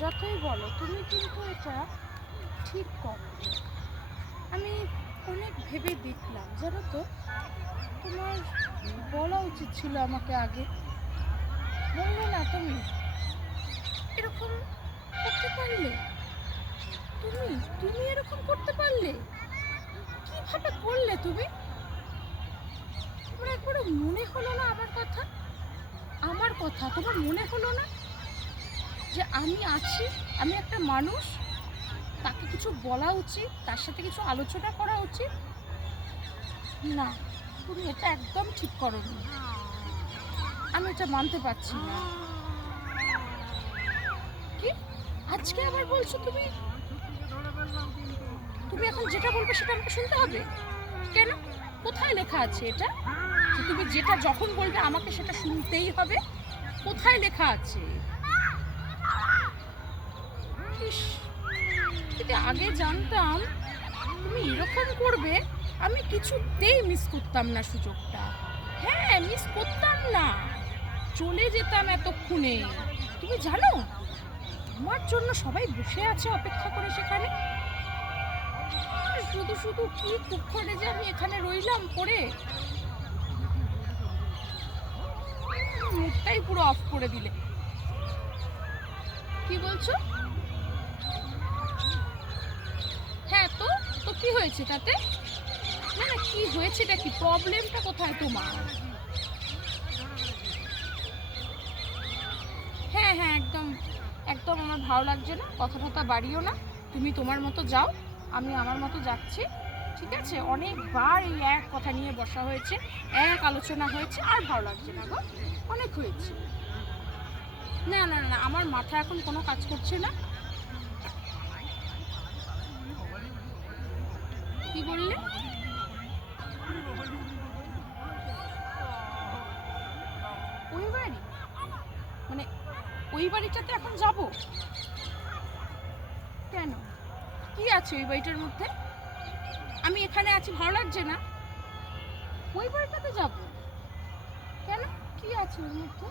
যতই বলো তুমি কিন্তু এটা ঠিক করো। আমি অনেক ভেবে দেখলাম, জানো তো, তোমার বলা উচিত ছিল আমাকে আগে। বললে না তুমি, এরকম করতে পারলে? তুমি তুমি এরকম করতে পারলে? কিভাবে করলে তুমি? তোমার একবারও মনে হলো না আমার কথা? আমার কথা তোমার মনে হলো না যে আমি আছি, আমি একটা মানুষ, তাকে কিছু বলা উচিত, তার সাথে কিছু আলোচনা করা উচিত? না, তুমি এটা একদম ঠিক করোনি। আমি এটা মানতে পারছি না। কি আজকে আবার বলছো তুমি? তুমি এখন যেটা বলবে সেটা আমাকে শুনতে হবে? কেন? কোথায় লেখা আছে এটা যে তুমি যেটা যখন বলবে আমাকে সেটা শুনতেই হবে? কোথায় লেখা আছে? ইস, যদি আগে জানতাম তুমি এরকম করবে, আমি কিছুতেই মিস করতাম না সুযোগটা। হ্যাঁ, মিস করতাম না, চলে যেতাম এতক্ষণে। তুমি জানো আমার জন্য সবাই বসে আছে অপেক্ষা করে সেখানে। শুধু শুধু কি দুঃখরে যে আমি এখানে রইলাম পড়ে। মুখটাই পুরো অফ করে দিলে। কি বলছো? হ্যাঁ, তো তো কি হয়েছে তাতে? না না, কি হয়েছেটা কি? প্রবলেমটা কোথায় তোমার? হ্যাঁ হ্যাঁ, একদম একদম আমার ভালো লাগছে না, কথা টথা বাড়িও না। তুমি তোমার মতো যাও, আমি আমার মতো যাচ্ছি। ঠিক আছে, অনেকবার এই এক কথা নিয়ে বসা হয়েছে, এক আলোচনা হয়েছে, আর ভালো লাগছে না গো, অনেক হয়েছে। না না না, আমার মাথা এখন কোনো কাজ করছে না। কি বললে? ওই বাড়ি? মানে ওই বাড়িটাতে এখন যাব? কেন? কি আছে ওই বাড়িটার মধ্যে? আমি এখানে আছি, ভালো লাগছে না? ওই বাড়িটাতে যাব কেন? কি আছে ওর মধ্যে?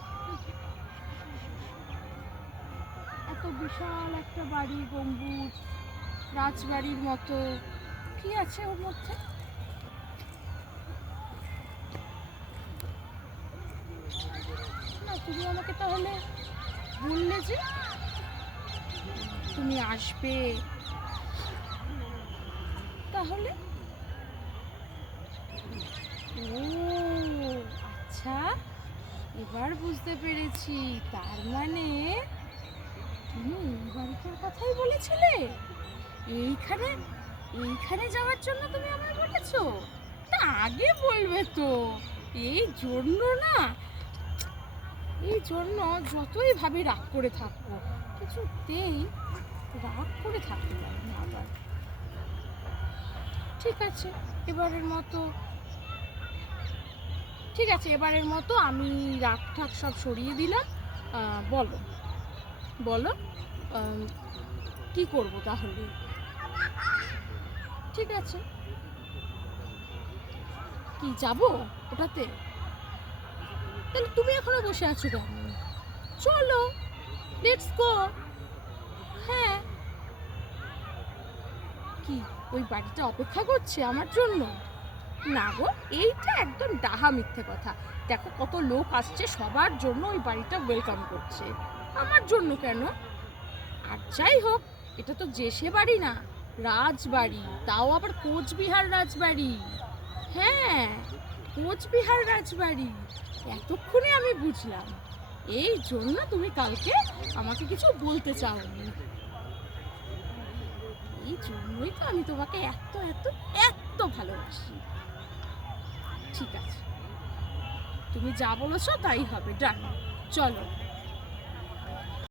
এত বিশাল একটা বাড়ি, গম্বুজ, রাজবাড়ির মতো, কি আছে ওর মধ্যে? না, তুমি আমাকে তাহলে বললে যে তুমি আসবে, তাহলে? ও আচ্ছা, এবার বুঝতে পেরেছি। তার মানে তুমি এই বাড়িটার কথাই বলেছিলে? এইখানে এইখানে যাওয়ার জন্য তুমি আমায় বলেছো? তা আগে বলবে তো। এই জন্য না, এই জন্য যতই ভাবি রাগ করে থাকবো, কিছুতেই রাগ করে থাকতে পারি না আবার। ঠিক আছে, এবারের মতো ঠিক আছে, এবারের মতো আমি রাগ ঠাক সব সরিয়ে দিলাম। বলো বলো, কি করব তাহলে? ঠিক আছে, কি যাব ওটাতে? তাহলে তুমি এখনো বসে আছো কেন? চলো, লেটস গো। হ্যাঁ, কি ওই বাড়িটা অপেক্ষা করছে আমার জন্য? না গো, এইটা একদম ডাহা মিথ্যে কথা। দেখো কত লোক আসছে, সবার জন্য ওই বাড়িটা ওয়েলকাম করছে, আমার জন্য কেন? আর যাই হোক, এটা তো যে সে বাড়ি না, রাজবাড়ি, তাও আবার কোচবিহার রাজবাড়ি। হ্যাঁ, কোচবিহার রাজবাড়ি। এতক্ষণে আমি বুঝলাম, এই জন্য তুমি কালকে আমাকে কিছু বলতে চাওনি। এই জন্যই তো আমি তোমাকে এত এত এত ভালোবাসি। ঠিক আছে, তুমি যা বলেছো তাই হবে, ডান। চলো।